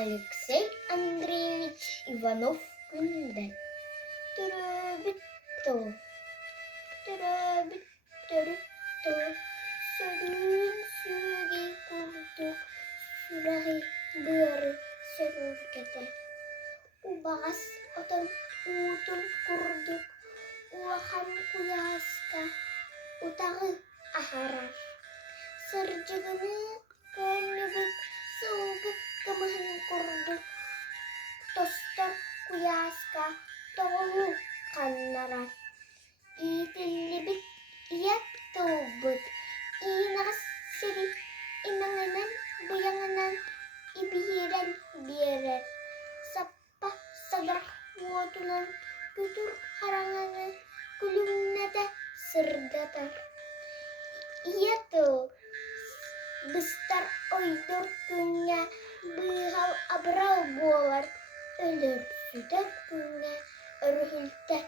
Алексей Андреевич Иванов күндән. Төрөбүттө, төрөбүттө, сөрүн сүги курдук, сүрәги быры сөрүркете. Убагас отон утун курдук, улахан куяска, утагы ахарар. Сыржыгыны көннүгүт, сылгыт кымыһын курдук, тостор куяска, тоголу каннарар. Иитиллибит, ият тылбыт, иинагас сири, имеңенен, быяңынан, ибиирен биэрер. Саппа садарах уотунан, күтүр хараңаны, күлүңнәтэ сырдатар. Иятыл, быстар ойдор күнгә, быйгал абырал буолар, өлөр сүтөр күнгә, өрүһүлтэ